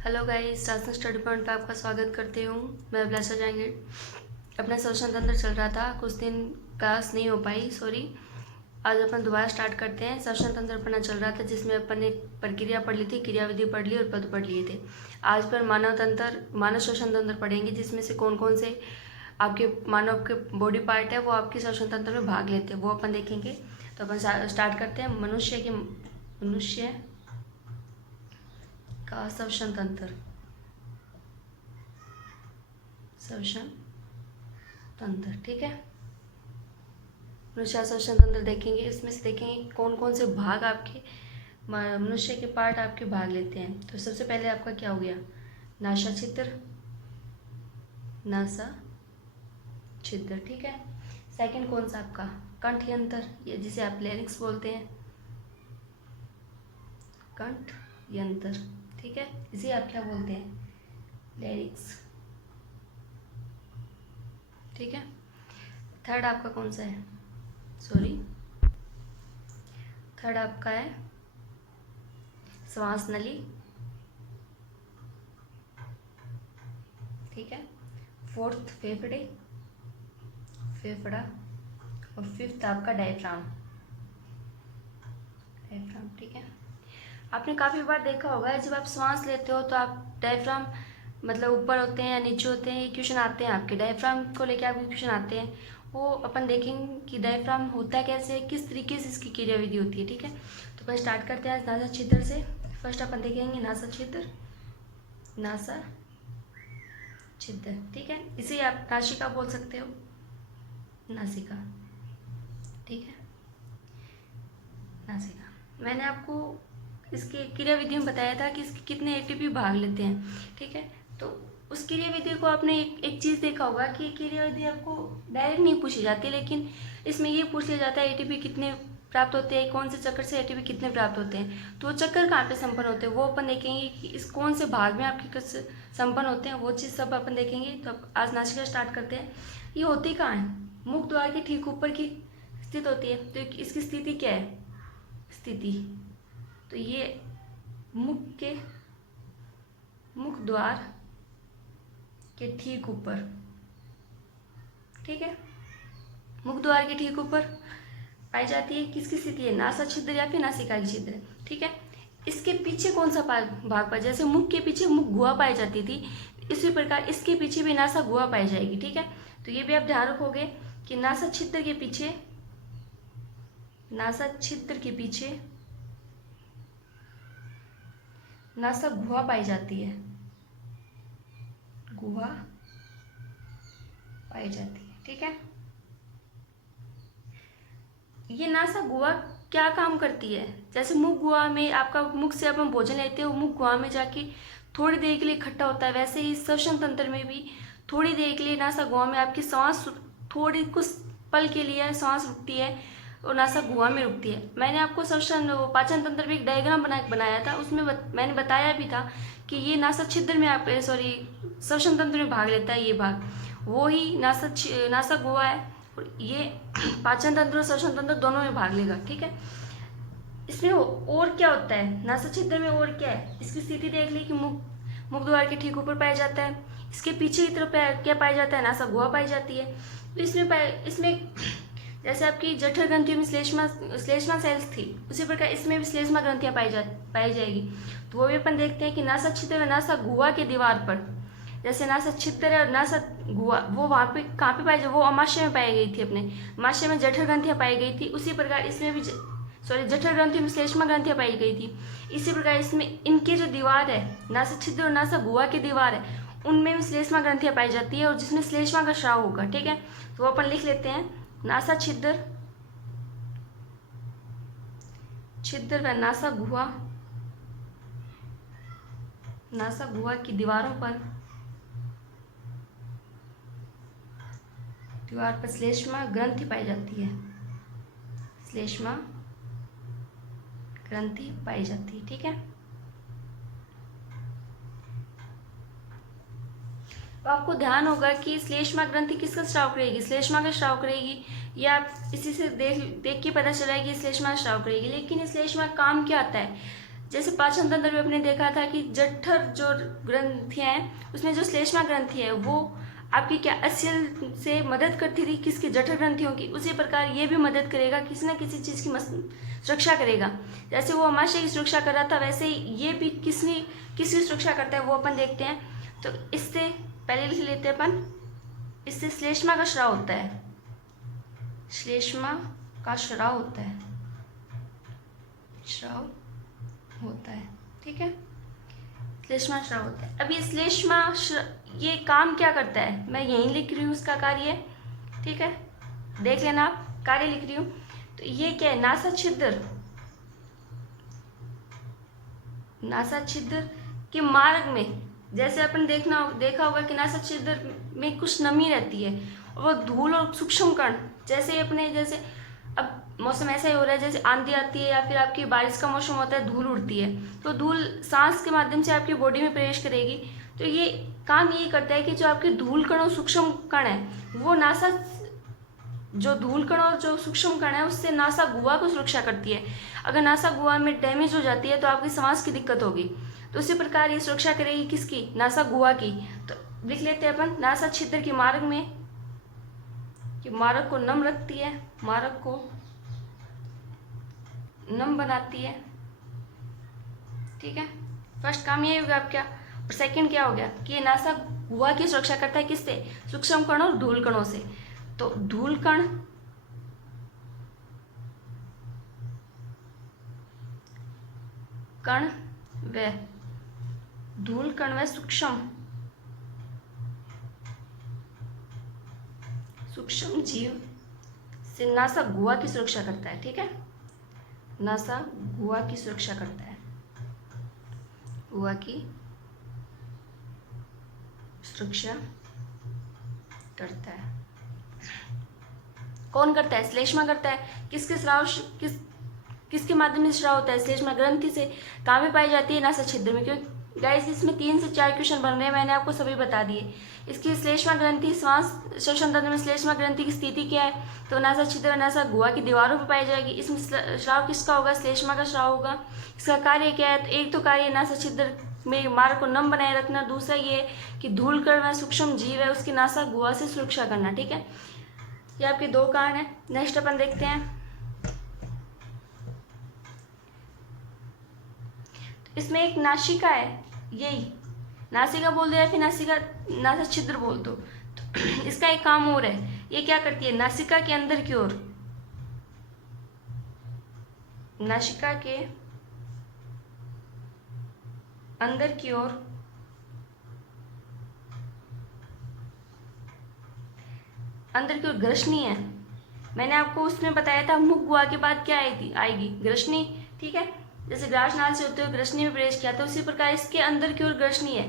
Hello guys, Rajasthan study point पर आपका स्वागत करती हूँ। मैं अभिलाषा जहांगीर। अपना श्वसन तंत्र चल रहा था, कुछ दिन क्लास नहीं हो पाई, सॉरी। आज अपन दोबारा स्टार्ट करते हैं। श्वसन तंत्र अपना चल रहा था जिसमें अपन ने प्रक्रिया पढ़ ली थी, क्रियाविधि पढ़ ली और पद पढ़ लिए थे। आज पर मानव श्वसन तंत्र पढ़ेंगे, जिसमें से कौन कौन से आपके मानव के बॉडी पार्ट है वो आपके श्वसन तंत्र में भाग लेते हैं, वो अपन देखेंगे। तो अपन स्टार्ट करते हैं। मनुष्य का श्वसन तंत्र। श्वसन तंत्र, ठीक है। मनुष्य श्वसन तंत्र देखेंगे, इसमें से देखेंगे कौन कौन से भाग आपके मनुष्य के पार्ट आपके भाग लेते हैं। तो सबसे पहले आपका क्या हो गया? नासा छिद्र, नासा छिद्र, ठीक है। सेकंड कौन सा आपका? कंठ यंत्र, ये जिसे आप लैरिंक्स बोलते हैं, कंठ यंत्र, ठीक है। इसे आप क्या बोलते हैं? लैरिंक्स, ठीक है। थर्ड आपका कौन सा है? सॉरी, थर्ड आपका है श्वास नली, ठीक है। फोर्थ फेफड़े, फेफड़ा। और फिफ्थ आपका डायफ्राम, डायफ्राम, ठीक है। आपने काफ़ी बार देखा होगा जब आप सांस लेते हो तो आप डायफ्राम मतलब ऊपर होते हैं या नीचे होते हैं, ये क्वेश्चन आते हैं आपके। डायफ्राम को लेकर आपके क्वेश्चन आते हैं, वो अपन देखेंगे कि डायफ्राम होता कैसे है, किस तरीके से इसकी क्रियाविधि होती है, ठीक है। तो अपन स्टार्ट करते हैं नासा छिद्र से। फर्स्ट अपन देखेंगे नासा छिद्र, नासा छिद्र, ठीक है। इसे आप नासिका बोल सकते हो, नासिका, ठीक है, नासिका। मैंने आपको इसके क्रियाविधि में बताया था कि इसके कितने एटीपी भाग लेते हैं, ठीक है। तो उस क्रियाविधि को आपने एक चीज़ देखा होगा कि क्रियाविधि आपको डायरेक्ट नहीं पूछी जाती, लेकिन इसमें ये पूछ लिया जाता है एटीपी कितने प्राप्त होते हैं, कौन से चक्कर से एटीपी कितने प्राप्त होते हैं। तो वो चक्कर कहाँ पे संपन्न होते हैं वो अपन देखेंगे कि इस कौन से भाग में आपके संपन्न होते हैं, वो चीज़ सब अपन देखेंगे। तो आज नासिका स्टार्ट करते हैं। ये होती कहाँ है? मुख द्वार के ठीक ऊपर की स्थित होती है। तो इसकी स्थिति क्या है? स्थिति, तो ये मुख द्वार के ठीक ऊपर, ठीक है, मुख द्वार के ठीक ऊपर पाई जाती है। किसकी स्थिति है? नासा छिद्र या फिर नासिका की छिद्र, ठीक है। इसके पीछे कौन सा भाग पाया? जैसे मुख के पीछे मुख गुहा पाई जाती थी, इसी प्रकार इसके पीछे भी नासा गुहा पाई जाएगी, ठीक है। तो ये भी आप ध्यान रखोगे कि नासा छिद्र के पीछे, नासा छिद्र के पीछे नासा गुहा पाई जाती है, गुहा पाई जाती है, ठीक है। ये नासा गुहा क्या काम करती है? जैसे मुख गुहा में आपका मुख से अपन भोजन लेते हो, मुख गुहा में जाके थोड़ी देर के लिए इकट्ठा होता है, वैसे ही श्वसन तंत्र में भी थोड़ी देर के लिए नासा गुहा में आपकी सांस थोड़ी कुछ पल के लिए सांस रुकती है और नासा गुहा में रुकती है। मैंने आपको पाचन तंत्र में एक डायग्राम बनाया था, उसमें मैंने बताया भी था कि ये नासा छिद्र में आप श्वसन तंत्र में भाग लेता है, ये भाग वो ही नासा गुहा है। और ये पाचन तंत्र और श्वसन तंत्र दोनों में भाग लेगा, ठीक है। इसमें और क्या होता है नासा छिद्र में? और क्या है? इसकी स्थिति देख ली कि मुख द्वार के ठीक ऊपर पाया जाता है। इसके पीछे की तरफ क्या पाया जाता है? नासा गुहा पाई जाती है। तो इसमें जैसे आपकी जठर ग्रंथियों में श्लेष्मा सेल्स थी, उसी प्रकार इसमें भी श्लेष्मा ग्रंथियां पाई जाएगी। तो वो भी अपन देखते हैं कि नासा छिद्र और नासा गुहा के दीवार पर, जैसे नासा छिद्र और नासा गुहा वो वहाँ पे कहाँ पे पाई जाए? वो अमाशय में पाई गई थी, अपने अमाशय में जठर ग्रंथियां पाई गई थी। उसी प्रकार इसमें भी जठर ग्रंथियों में श्लेष्मा ग्रंथियां पाई गई थी। इसी प्रकार इसमें इनके जो दीवार है, नासा छिद्र और नासा गुहा की दीवार है, उनमें भी श्लेष्मा ग्रंथियां पाई जाती है और जिसमें श्लेष्मा का स्राव होगा, ठीक है। तो वो अपन लिख लेते हैं नासा छिद्र व नासा गुहा की दीवार पर श्लेष्मा ग्रंथि पाई जाती है, श्लेष्मा ग्रंथि पाई जाती है, ठीक है। तो आपको ध्यान होगा कि श्लेष्मा ग्रंथि किसका स्राव करेगी? श्लेष्मा का स्राव करेगी। या आप इसी से देख के पता चला है कि श्लेष्मा स्राव करेगी। लेकिन श्लेष्मा काम क्या आता है? जैसे पाचन तंत्र में अपने देखा था कि जठर जो ग्रंथियाँ हैं उसमें जो श्लेष्मा ग्रंथि है वो आपकी क्या एसियल से मदद करती थी किसकी, जठर ग्रंथियों की। उसी प्रकार ये भी मदद करेगा, किसी न किसी चीज़ की सुरक्षा करेगा। जैसे वो अमाशय की सुरक्षा कर रहा था वैसे ही ये भी किसकी सुरक्षा करता है वो अपन देखते हैं। तो इससे पहले लिख लेते हैं अपन, इससे श्लेष्मा का स्राव होता है, श्लेष्मा का स्राव होता है, स्राव होता है, ठीक है, श्लेष्मा स्राव होता है। अब ये श्लेष्मा ये काम क्या करता है, मैं यहीं लिख रही हूँ उसका कार्य, ठीक है, देख लेना आप, कार्य लिख रही हूँ। तो ये क्या है, नासा छिद्र, नासा छिद्र के मार्ग में, जैसे अपन देखा होगा कि नासा छिद्र में कुछ नमी रहती है और वो धूल और सूक्ष्म कण, जैसे अब मौसम ऐसा ही हो रहा है जैसे आंधी आती है या फिर आपकी बारिश का मौसम होता है, धूल उड़ती है, तो धूल सांस के माध्यम से आपकी बॉडी में प्रवेश करेगी। तो ये काम यही करता है कि जो आपके धूल कण और सूक्ष्म कण है वो नासा, जो धूल कण और जो सूक्ष्म कण है उससे नासा गुहा को सुरक्षा करती है। अगर नासा गुहा में डैमेज हो जाती है तो आपकी सांस की दिक्कत होगी। तो उसी प्रकार ये सुरक्षा करेगी किसकी, नासा गुहा की। तो लिख लेते हैं अपन, नासा छिद्र के मार्ग में, कि मार्ग को नम रखती है, मार्ग को नम बनाती है, ठीक है। फर्स्ट काम ये हो गया आपका। और सेकंड क्या हो गया कि ये नासा गुहा की सुरक्षा करता है किससे, सूक्ष्म कणों और धूल कणों से। तो धूल कण व धूल कण व सूक्ष्म जीव से नासा गुहा की सुरक्षा करता है, ठीक है, नासा गुहा की सुरक्षा करता है, गुहा की सुरक्षा करता है। कौन करता है, श्लेष्मा करता है। किसके स्राव, किसके माध्यम से स्राव होता है, श्लेष्मा ग्रंथि से। कहाँ पे पाई जाती है, नासा छिद्र में। क्योंकि गाइस इसमें 3 से 4 क्वेश्चन बन रहे हैं, मैंने आपको सभी बता दिए। इसकी श्लेष्मा ग्रंथि, श्वास श्वसन तंत्र में श्लेष्मा ग्रंथि की स्थिति क्या है, तो नासा छिद्र नासा गुहा की दीवारों पर पाई जाएगी। इसमें स्राव किसका होगा, श्लेष्मा का स्राव होगा। इसका कार्य क्या है, तो एक तो कार्य नासा छिद्र में मार्ग को नम बनाए रखना, दूसरा ये कि धूल कण में सूक्ष्म जीव है उसकी नासा गुहा से सुरक्षा करना, ठीक है। ये आपके 2 कारण है। नेक्स्ट अपन देखते हैं, इसमें एक नासिका है, यही नासिका बोल दो या फिर नासा छिद्र बोल दो। तो इसका एक काम और है, ये क्या करती है, नासिका के अंदर की ओर, नासिका के अंदर की ओर ग्रसनी है। मैंने आपको उसमें बताया था मुख गुहा के बाद क्या आएगी ग्रसनी, ठीक है। जैसे ग्रासनाल से होते हुए ग्रसनी में प्रवेश किया था, उसी प्रकार इसके अंदर की ओर ग्रसनी है।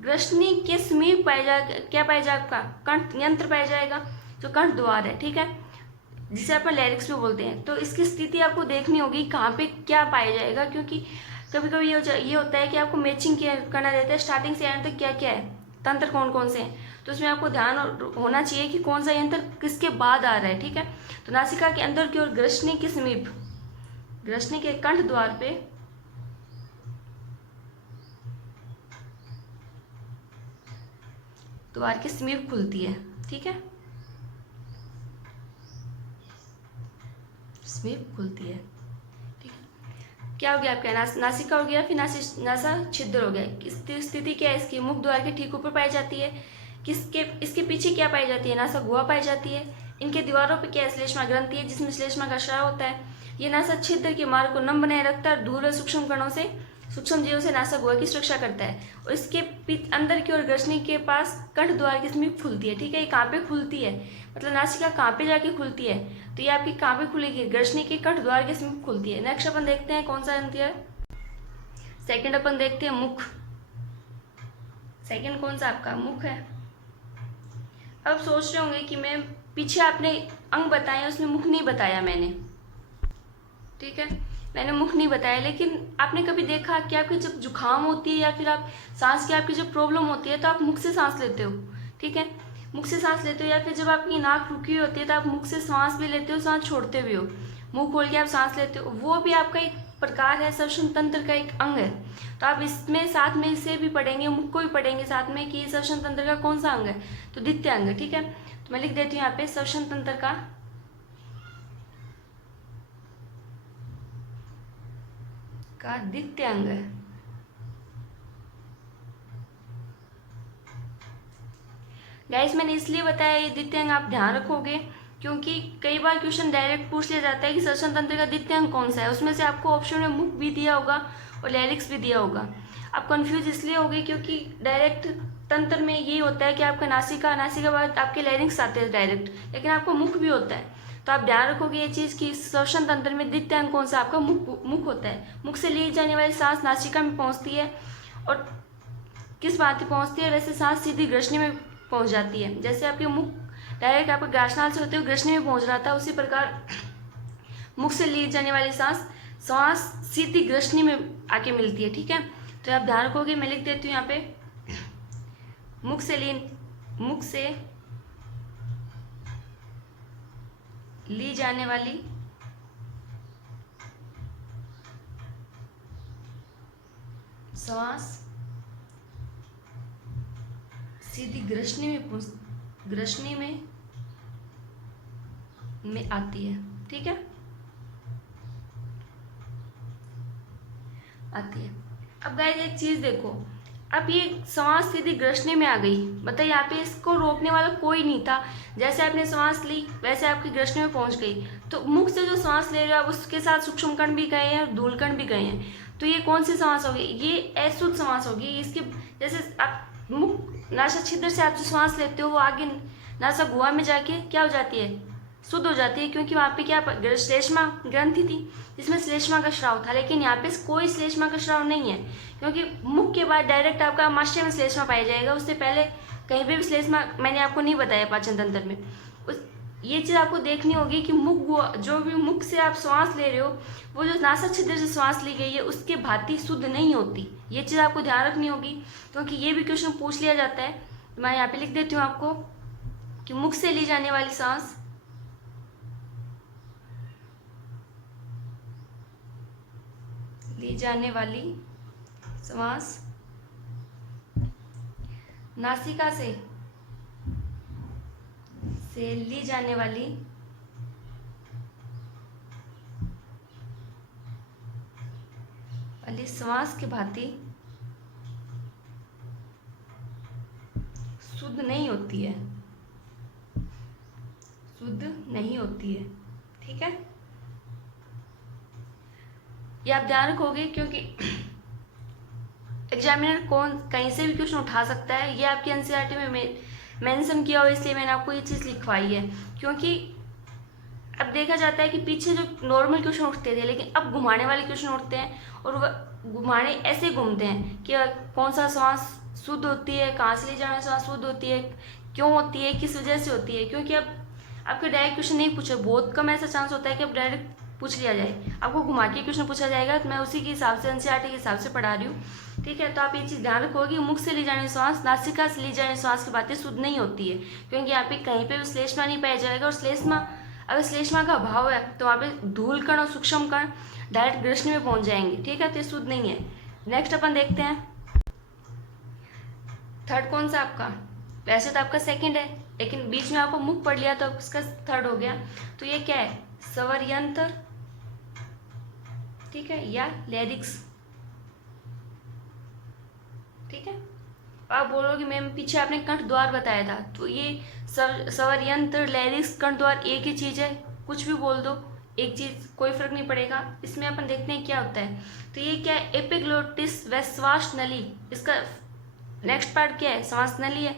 ग्रसनी के समीप क्या पाया जाएगा, आपका कंठ यंत्र पाया जाएगा, जो कंठ द्वार है, ठीक है, जिसे अपन लैरिक्स में बोलते हैं। तो इसकी स्थिति आपको देखनी होगी कहाँ पे क्या पाया जाएगा, क्योंकि कभी कभी ये होता है कि आपको मैचिंग करना रहता है स्टार्टिंग से एंड तक क्या क्या है, तंत्र कौन कौन से हैं। तो उसमें आपको ध्यान होना चाहिए कि कौन सा यंत्र किसके बाद आ रहा है, ठीक है। तो नासिका के अंदर की ओर ग्रसनी के समीप, ग्रसनी के कंठ द्वार पे द्वार के समीप खुलती है, ठीक है, समीप खुलती है, ठीक है। क्या हो गया आपका, नासिका हो गया, फिर नासा छिद्र हो गया। स्थिति क्या है इसकी, मुख द्वार के ठीक ऊपर पाई जाती है। इसके पीछे क्या पाई जाती है, नासा गुहा पाई जाती है। इनके दीवारों पे क्या है, श्लेष्मा ग्रंथि है, जिसमें श्लेष्मा का स्राव होता है। ये नासा छिद्र के मार्ग को नम बनाए रखता है, धूल और सूक्ष्म कणों से, सूक्ष्म जीवों से नासा गुहा की सुरक्षा करता है। और इसके अंदर की ओर ग्रसनी के पास कंठ द्वार के समीप खुलती है, ठीक है। ये कहाँ पे खुलती है, मतलब नासिका कहाँ पे जाके खुलती है, तो ये आपकी कहाँ पे खुलेगी, ग्रसनी के कंठ द्वार के समीप खुलती है। नेक्स्ट अपन देखते हैं कौन सा यंत्र है, सेकेंड अपन देखते हैं मुख। सेकेंड कौन सा आपका, मुख है। अब सोच रहे होंगे कि मैं पीछे आपने अंग बताए उसमें मुख नहीं बताया मैंने, ठीक है, मैंने मुख नहीं बताया। लेकिन आपने कभी देखा कि आपकी जब जुकाम होती है या फिर आप सांस की आपकी जब प्रॉब्लम होती है तो आप मुख से सांस लेते हो, ठीक है, मुख से सांस लेते हो। या फिर जब आपकी नाक रुकी हुई होती है तो आप मुख से सांस भी लेते हो, सांस छोड़ते भी हो, मुंह खोल के आप सांस लेते हो। वो भी आपका एक प्रकार है, श्वसन तंत्र का एक अंग है। तो आप इसमें साथ में इसे भी पढ़ेंगे, मुख को भी पढ़ेंगे साथ में कि श्वसन तंत्र का कौन सा अंग है, तो द्वितीय अंग है। ठीक है, तो मैं लिख देती हूँ यहाँ पे श्वसन तंत्र का द्वितीय अंग है। गाइस मैंने इसलिए बताया ये द्वितीय अंग आप ध्यान रखोगे क्योंकि कई बार क्वेश्चन डायरेक्ट पूछ लिया जाता है कि श्वसन तंत्र का द्वितीय अंग कौन सा है। उसमें से आपको ऑप्शन में मुख भी दिया होगा और लैरिक्स भी दिया होगा। आप कंफ्यूज इसलिए होगे क्योंकि डायरेक्ट तंत्र में ये होता है कि आपका नासिका बाद आपके लैरिक्स आते हैं डायरेक्ट, लेकिन आपको मुख भी होता है। तो आप ध्यान रखोगे ये चीज़ कि श्वसन तंत्र में द्वितीय अंग कौन सा, आपका मुख होता है। मुख से ली जाने वाली सांस नासिका में पहुँचती है और किस बात पे पहुँचती है, वैसे सांस सीधी ग्रसनी में पहुँच जाती है। जैसे आपके मुख डायरेक्ट आपका ग्रासनाल से होते हुए ग्रसनी में पहुँच रहा था, उसी प्रकार मुख से ली जाने वाली सांस सीधी ग्रसनी में आके मिलती है। ठीक है, तो आप ध्यान रखोगे। मैं लिख देती हूँ यहाँ पे मुख से ली जाने वाली सांस सीधी ग्रसनी में आती है। ठीक है, आती है। अब गाइस एक चीज देखो, अब ये सांस सीधी ग्रसनी में आ गई, मतलब यहाँ पे इसको रोकने वाला कोई नहीं था। जैसे आपने सांस ली वैसे आपकी ग्रसनी में पहुंच गई। तो मुख से जो सांस ले रहे हो आप उसके साथ सूक्ष्म कण भी गए हैं और धूल कण भी गए हैं। तो ये कौन सी सांस होगी, ये अशुद्ध सांस होगी। इसके जैसे आप मुख नासा छिद्र से आप जो सांस लेते हो वो आगे नासा गुहा में जाके क्या हो जाती है, शुद्ध हो जाती है, क्योंकि वहाँ पे क्या श्लेष्मा ग्रंथि थी जिसमें श्लेष्मा का स्राव था। लेकिन यहाँ पे कोई श्लेष्मा का स्राव नहीं है, क्योंकि मुख के बाद डायरेक्ट आपका आमाशय में श्लेष्मा पाया जाएगा। उससे पहले कहीं पे भी श्लेष्मा मैंने आपको नहीं बताया पाचन तंत्र में। ये चीज़ आपको देखनी होगी कि मुख जो भी मुख से आप श्वास ले रहे हो वो जो नासा छिद्र से श्वास ली गई है उसके भांति शुद्ध नहीं होती। ये चीज़ आपको ध्यान रखनी होगी, क्योंकि ये भी क्वेश्चन पूछ लिया जाता है। तो मैं यहाँ पे लिख देती हूँ आपको कि मुख से ली जाने वाली सांस नासिका से ली जाने वाली श्वास के भांति शुद्ध नहीं होती है, ठीक है। ये आप ध्यान रखोगे क्योंकि एग्जामिनर कहीं से भी क्वेश्चन उठा सकता है। ये आपकी एनसीईआरटी में मेंशन किया हो, इसलिए मैंने आपको ये चीज़ लिखवाई है। क्योंकि अब देखा जाता है कि पीछे जो नॉर्मल क्वेश्चन उठते थे, लेकिन अब घुमाने वाले क्वेश्चन उठते हैं और वह घुमाने ऐसे घूमते हैं कि कौन सा श्वास शुद्ध होती है, कहाँ से ले जाने श्वास शुद्ध होती है, क्यों होती है, किस वजह से होती है। क्योंकि अब आपके डायरेक्ट क्वेश्चन नहीं पूछे, बहुत कम ऐसा चांस होता है कि अब डायरेक्ट पूछ लिया जाए, आपको घुमा के क्वेश्चन पूछा जाएगा। तो मैं उसी के हिसाब से एनसीईआरटी के हिसाब से पढ़ा रही हूँ, ठीक है। तो आप ये चीज़ ध्यान रखोगे, मुख से ली जाने श्वास नासिका से ली जाने श्वास की बातें शुद्ध नहीं होती है, क्योंकि यहाँ पे कहीं पे भी श्लेष्मा नहीं पाया जाएगा। और श्लेष्मा अगर श्लेष्मा का अभाव है तो वहाँ पे धूल कण और सूक्ष्म कण डायरेक्ट ग्रसनी में पहुँच जाएंगे, ठीक है। तो ये शुद्ध नहीं है। नेक्स्ट अपन देखते हैं थर्ड कौन सा आपका, वैसे तो आपका सेकंड है, लेकिन बीच में आपको मुख पढ़ लिया तो उसका थर्ड हो गया। तो ये क्या है, स्वर यंत्र, ठीक है, या लैरिक्स, ठीक है। आप बोलोगे मैम पीछे आपने कंठ द्वार बताया था, तो ये स्वर यंत्र लैरिक्स कंठ द्वार एक ही चीज़ है, कुछ भी बोल दो एक चीज़, कोई फर्क नहीं पड़ेगा। इसमें अपन देखते हैं क्या होता है। तो ये क्या है, एपिग्लोटिस व श्वास नली, इसका नेक्स्ट पार्ट क्या है, श्वास नली है।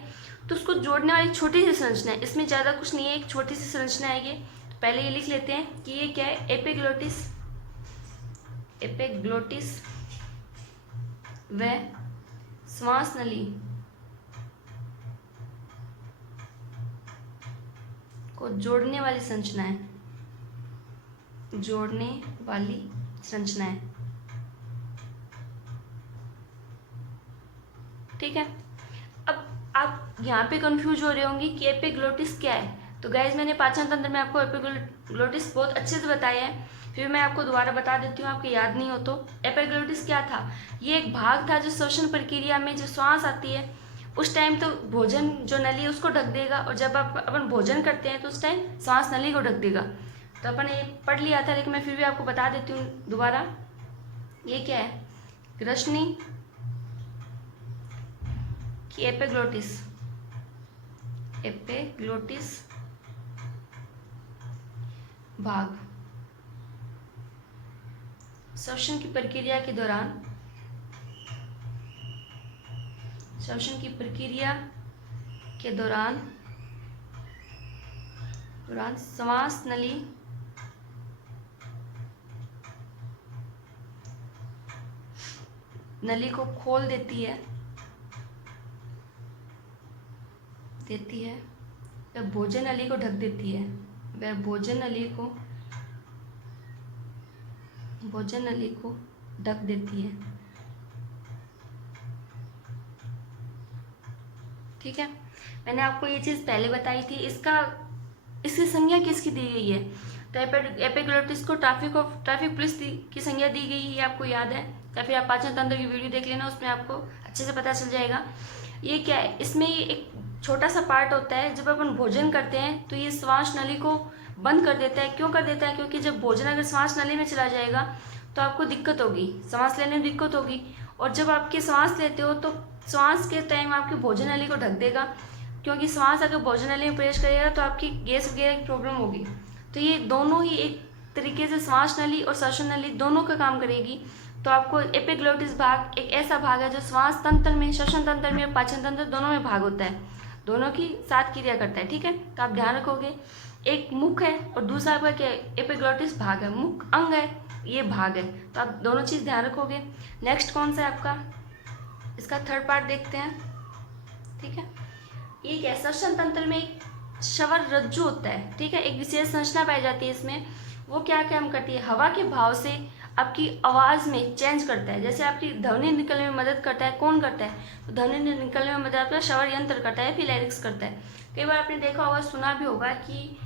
तो उसको जोड़ने वाली छोटी सी संरचना है, इसमें ज़्यादा कुछ नहीं है, एक छोटी सी संरचना है ये। तो पहले ये लिख लेते हैं कि ये क्या है, एपिग्लोटिस व श्वास नली को जोड़ने वाली संरचना है, ठीक है। अब आप यहाँ पे कंफ्यूज हो रहे होंगे कि एपिग्लोटिस क्या है। तो गाइज मैंने पाचन तंत्र में आपको एपिग्लोटिस बहुत अच्छे से बताया है फिर मैं आपको दोबारा बता देती हूँ, आपको याद नहीं हो तो। एपिग्लोटिस क्या था? ये एक भाग था जो श्वसन प्रक्रिया में जो श्वास आती है उस टाइम तो भोजन जो नली है उसको ढक देगा, और जब आप अपन भोजन करते हैं तो उस टाइम श्वास नली को ढक देगा। तो अपन ये पढ़ लिया था, लेकिन मैं फिर भी आपको बता देती हूँ दोबारा। ये क्या है? ग्रसनी की एपिग्लोटिस। एपिग्लोटिस भाग श्वसन की प्रक्रिया के दौरान, श्वसन की प्रक्रिया के दौरान श्वास नली को खोल देती है वह भोजन नली को ढक देती है। वह भोजन नली को ढक देती है। ठीक है, मैंने आपको ये चीज़ पहले बताई थी। इसकी संज्ञा किसकी दी गई है? तो एपिग्लोटिस को ट्रैफिक पुलिस की संज्ञा दी गई है, आपको याद है? या फिर आप पाचन तंत्र की वीडियो देख लेना, उसमें आपको अच्छे से पता चल जाएगा। ये क्या है? इसमें एक छोटा सा पार्ट होता है, जब अपन भोजन करते हैं तो ये श्वास नली को बंद कर देता है। क्यों कर देता है? क्योंकि जब भोजन अगर श्वास नली में चला जाएगा तो आपको दिक्कत होगी, सांस लेने में दिक्कत होगी। और जब आपकी सांस लेते हो तो सांस के टाइम आपकी भोजन नली को ढक देगा, क्योंकि सांस अगर भोजन नली में प्रवेश करेगा तो आपकी गैस वगैरह की प्रॉब्लम होगी। तो ये दोनों ही एक तरीके से श्वास नली और श्वसन नली दोनों का काम करेगी। तो आपको एपिग्लोटिस भाग एक ऐसा भाग है जो श्वास तंत्र में, श्वसन तंत्र में, पाचन तंत्र दोनों में भाग होता है, दोनों की साथ क्रिया करता है। ठीक है, तो आप ध्यान रखोगे। एक मुख है और दूसरा आपका क्या है? एपिग्लोटिस भाग है। मुख अंग है, ये भाग है, तो आप दोनों चीज़ ध्यान रखोगे। नेक्स्ट कौन सा है आपका? इसका थर्ड पार्ट देखते हैं। ठीक है, ये क्या है? श्वसन तंत्र में एक श्रवण रज्जु होता है। ठीक है, एक विशेष संरचना पाई जाती है इसमें। वो क्या काम करती है? हवा के भाव से आपकी आवाज़ में चेंज करता है। जैसे आपकी ध्वनि निकलने में मदद करता है, कौन करता है? तो ध्वनि निकलने में मदद आपका श्रवण यंत्र करता है, फिर लैरिक्स करता है। कई बार आपने देखा होगा, सुना भी होगा कि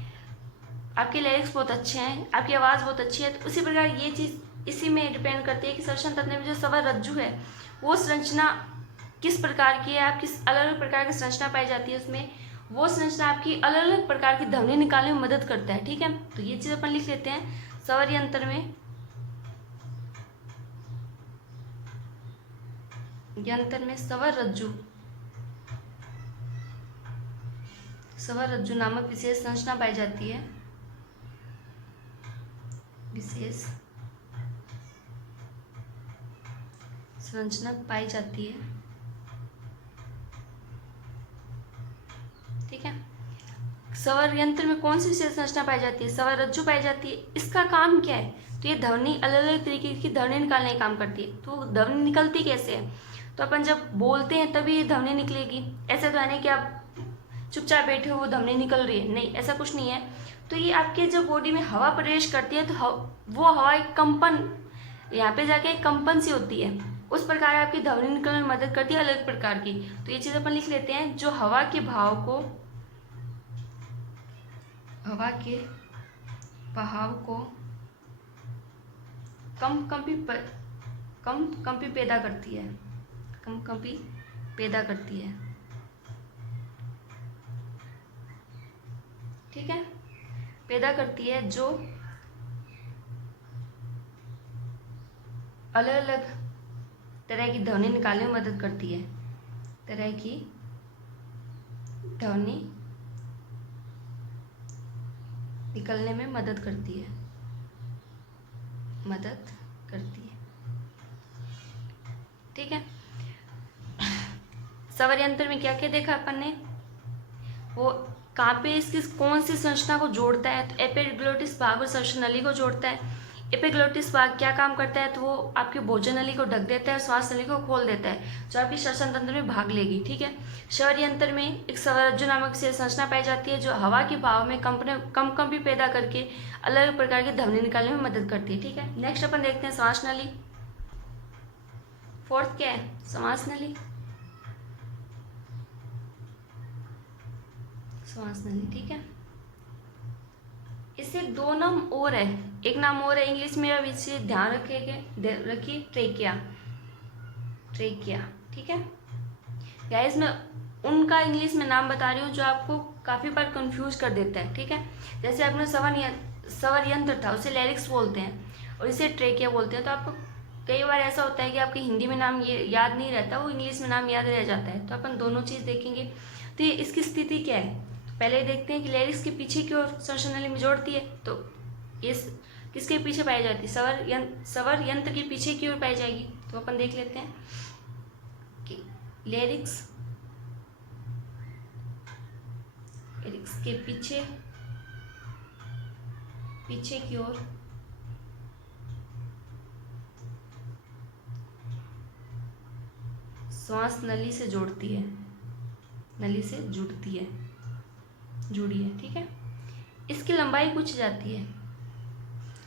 आपके लैरिक्स बहुत अच्छे हैं, आपकी आवाज़ बहुत अच्छी है। तो उसी प्रकार ये चीज़ इसी में डिपेंड करती है कि श्वसन तंत्र में जो श्रवण रज्जु है वो संरचना किस प्रकार की है। आप किस अलग अलग प्रकार की संरचना पाई जाती है उसमें, वो संरचना आपकी अलग अलग प्रकार की ध्वनि निकालने में मदद करता है। ठीक है, तो ये चीज़ अपन लिख लेते हैं। श्रवण यंत्र में श्रवण रज्जु नामक विशेष संरचना पाई जाती है। विशेष संरचना पाई जाती है। ठीक है, श्रवण यंत्र में कौन सी विशेष संरचना पाई जाती है? श्रवण रज्जु पाई जाती है। इसका काम क्या है? तो ये ध्वनि अलग अलग तरीके की ध्वनि निकालने का काम करती है। तो ध्वनि निकलती कैसे है? तो अपन जब बोलते हैं तभी ये ध्वनि निकलेगी। ऐसे तो है नहीं कि आप चुपचाप बैठे हो वो ध्वनि निकल रही है, नहीं, ऐसा कुछ नहीं है। तो ये आपके जब बॉडी में हवा प्रवेश करती है तो वो हवा एक कंपन, यहाँ पे जाके एक कंपन सी होती है, उस प्रकार आपकी ध्वनि निकलने में मदद करती है अलग प्रकार की। तो ये चीज़ अपन लिख लेते हैं। जो हवा के भाव को कंपी पैदा करती है। ठीक है, पैदा करती है, जो अलग अलग तरह की ध्वनि निकालने में मदद करती है। ध्वनि निकलने में मदद करती है। ठीक है, श्रवण यंत्र में क्या क्या देखा अपन ने? वो कहाँ पे इसकी कौन सी संरचना को जोड़ता है? तो एपिग्लोटिस भाग और श्वसन नली को जोड़ता है। एपिग्लोटिस भाग क्या काम करता है? तो वो आपकी भोजन नली को ढक देता है और श्वास नली को खोल देता है, जो आपकी श्वसन तंत्र में भाग लेगी। ठीक है, श्रवण यंत्र में एक श्रवण रज्जु नामक से संरचना पाई जाती है, जो हवा के भाव में कंपी पैदा करके अलग अलग प्रकार की ध्वनि निकालने में मदद करती है। ठीक है, नेक्स्ट अपन देखते हैं श्वास नली। फोर्थ क्या है? श्वास नली। ठीक है, इससे दो नाम और है, एक नाम और है इंग्लिश में, अब इसे ध्यान रखिए, ट्रेकिया। ट्रेकिया, ठीक है गाइस। मैं उनका इंग्लिश में नाम बता रही हूँ जो आपको काफ़ी बार कंफ्यूज कर देता है, ठीक है। जैसे आपने स्वर यंत्र था, उसे लैरिक्स बोलते हैं और इसे ट्रेकिया बोलते हैं। तो आपको कई बार ऐसा होता है कि आपके हिंदी में नाम ये याद नहीं रहता, वो इंग्लिश में नाम याद रह जाता है। तो अपन दोनों चीज़ देखेंगे। तो ये इसकी स्थिति क्या है, पहले देखते हैं कि लैरिक्स के पीछे की ओर श्वसन नली में जोड़ती है। तो इस किसके पीछे पाई जाती है, स्वर यंत्र के पीछे की ओर पाई जाएगी। तो अपन देख लेते हैं कि लैरिक्स के पीछे की ओर श्वास नली से जुड़ती है, जुड़ी है, ठीक है। इसकी लंबाई पूछी जाती है।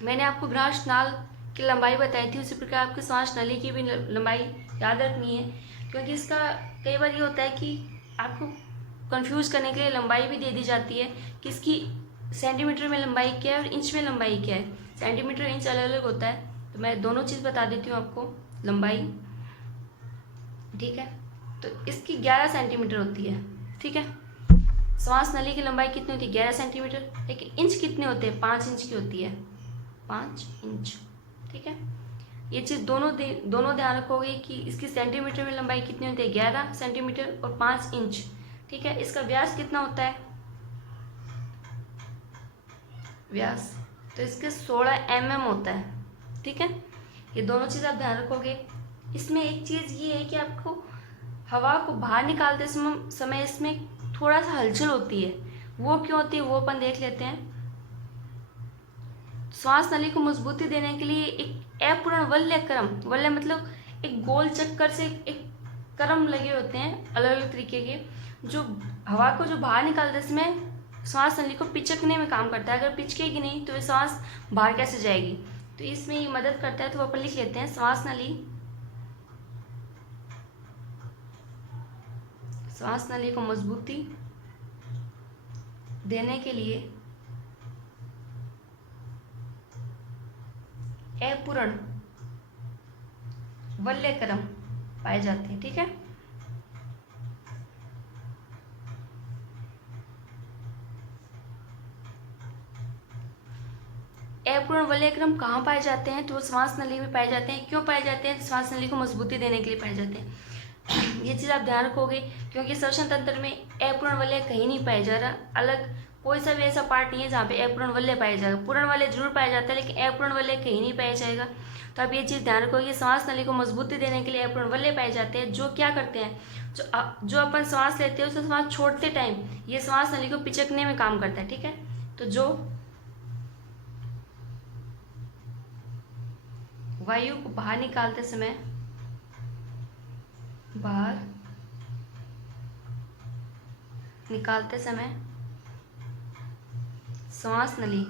मैंने आपको ग्रास नाल की लंबाई बताई थी, उसी प्रकार आपकी श्वास नली की भी लंबाई याद रखनी है, क्योंकि इसका कई बार ये होता है कि आपको कंफ्यूज करने के लिए लंबाई भी दे दी जाती है कि इसकी सेंटीमीटर में लंबाई क्या है और इंच में लंबाई क्या है। सेंटीमीटर इंच अलग अलग होता है, तो मैं दोनों चीज़ बता देती हूँ आपको, लंबाई, ठीक है। तो इसकी 11 सेंटीमीटर होती है, ठीक है। श्वास नली की लंबाई कितनी होती है, 11 सेंटीमीटर। लेकिन इंच कितने होते हैं, 5 इंच की होती है, 5 इंच, ठीक है। ये चीज़ दोनों ध्यान रखोगे कि इसकी सेंटीमीटर में लंबाई कितनी होती है, 11 सेंटीमीटर और 5 इंच, ठीक है। इसका व्यास कितना होता है, व्यास, तो इसके 16 mm होता है, ठीक है। ये दोनों चीज़ आप ध्यान रखोगे। इसमें एक चीज़ ये है कि आपको हवा को बाहर निकालते समय इसमें थोड़ा सा हलचल होती है। वो क्यों होती है, वो अपन देख लेते हैं। श्वास नली को मजबूती देने के लिए एक अपूर्ण वलय क्रम, वलय मतलब एक गोल चक्कर से एक क्रम लगे होते हैं अलग अलग तरीके के, जो हवा को जो बाहर निकालते समय श्वास नली को पिचकने में काम करता है। अगर पिचकेगी नहीं तो ये श्वास बाहर कैसे जाएगी, तो इसमें ये मदद करता है। तो अपन लिख लेते हैं, श्वास नली को मजबूती देने के लिए अपूर्ण वलय क्रम पाए जाते हैं, ठीक है। अपूर्ण वलय क्रम कहाँ पाए जाते हैं, तो वो श्वास नली में पाए जाते हैं। क्यों पाए जाते हैं, श्वास नली को मजबूती देने के लिए पाए जाते हैं। ये चीज़ आप ध्यान रखोगे, क्योंकि श्वसन तंत्र में अपूर्ण वलय कहीं नहीं पाया जा रहा। अलग कोई सा भी ऐसा पार्ट नहीं है जहाँ पे अपूर्ण वलय पाया जाएगा। पूर्ण वलय जरूर पाया जाता है, लेकिन अपूर्ण वलय कहीं नहीं पाया जाएगा। तो आप ये चीज़ ध्यान रखोगे, श्वास नली को मजबूती देने के लिए अपूर्ण वलय पाए जाते हैं, जो क्या करते हैं, जो अपन श्वास लेते हैं, उसे श्वास छोड़ते टाइम ये श्वास नली को पिचकने में काम करता है, ठीक है। तो जो वायु को बाहर निकालते समय श्वास नली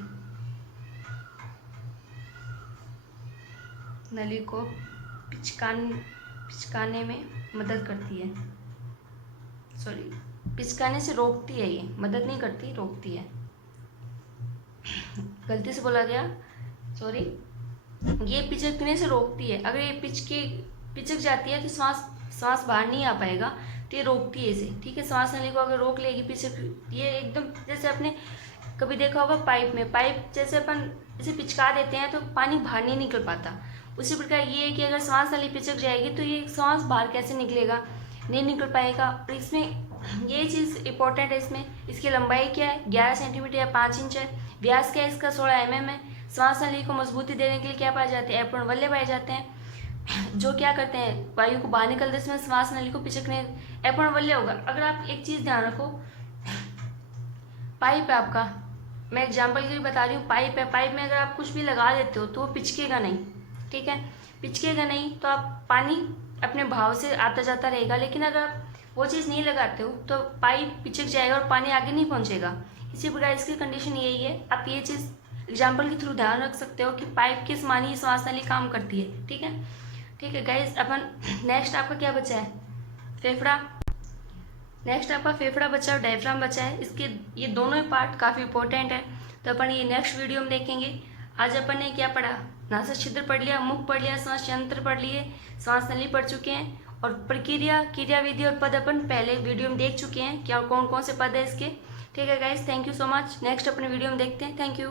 को पिचकाने में मदद करती है। सॉरी, पिचकाने से रोकती है, ये मदद नहीं करती, रोकती है। गलती से बोला गया, सॉरी। ये पिचकने से रोकती है। अगर ये पिचक जाती है तो श्वास बाहर नहीं आ पाएगा, तो ये रोकती है इसे, ठीक है। श्वास नली को अगर रोक लेगी पिचक, ये एकदम जैसे आपने कभी देखा होगा पाइप जैसे अपन इसे पिचका देते हैं तो पानी बाहर नहीं निकल पाता। उसी प्रकार ये है कि अगर श्वास नली पिचक जाएगी तो ये श्वास बाहर कैसे निकलेगा, नहीं निकल पाएगा। और इसमें ये चीज़ इंपॉर्टेंट है, इसकी लंबाई क्या है, 11 सेंटीमीटर या 5 इंच है। व्यास क्या है इसका, 16 mm है। श्वास नली को मजबूती देने के लिए क्या पाए जाते हैं, अपूर्ण वलय पाए जाते हैं, जो क्या करते हैं, वायु को बाहर निकलते समय श्वास नली को पिचकने, अपूर्ण वलय होगा। अगर आप एक चीज़ ध्यान रखो, पाइप है आपका, मैं एग्जांपल के लिए बता रही हूँ, पाइप है, पाइप में अगर आप कुछ भी लगा देते हो तो वो पिचकेगा नहीं, ठीक है। पिचकेगा नहीं तो आप पानी अपने भाव से आता जाता रहेगा। लेकिन अगर आप वो चीज़ नहीं लगाते हो तो पाइप पिचक जाएगा और पानी आगे नहीं पहुँचेगा। इसी प्रकार इसकी कंडीशन यही है। आप ये चीज़ एग्जाम्पल के थ्रू ध्यान रख सकते हो कि पाइप के समान ही श्वास नली काम करती है, ठीक है। ठीक है गाइस, अपन नेक्स्ट आपका क्या बचा है, फेफड़ा। नेक्स्ट आपका फेफड़ा बचा और डायफ्राम बचा है। इसके ये दोनों ही पार्ट काफ़ी इंपॉर्टेंट है, तो अपन ये नेक्स्ट वीडियो में देखेंगे। आज अपन ने क्या पढ़ा, नासा छिद्र पढ़ लिया, मुख पढ़ लिया, श्वास यंत्र पढ़ लिए, श्वास नली पढ़ चुके हैं, और प्रक्रिया, क्रियाविधि और पद अपन पहले वीडियो में देख चुके हैं, क्या कौन कौन से पद है इसके। ठीक है guys, thank you so much. Next अपने वीडियो में देखते हैं। Thank you.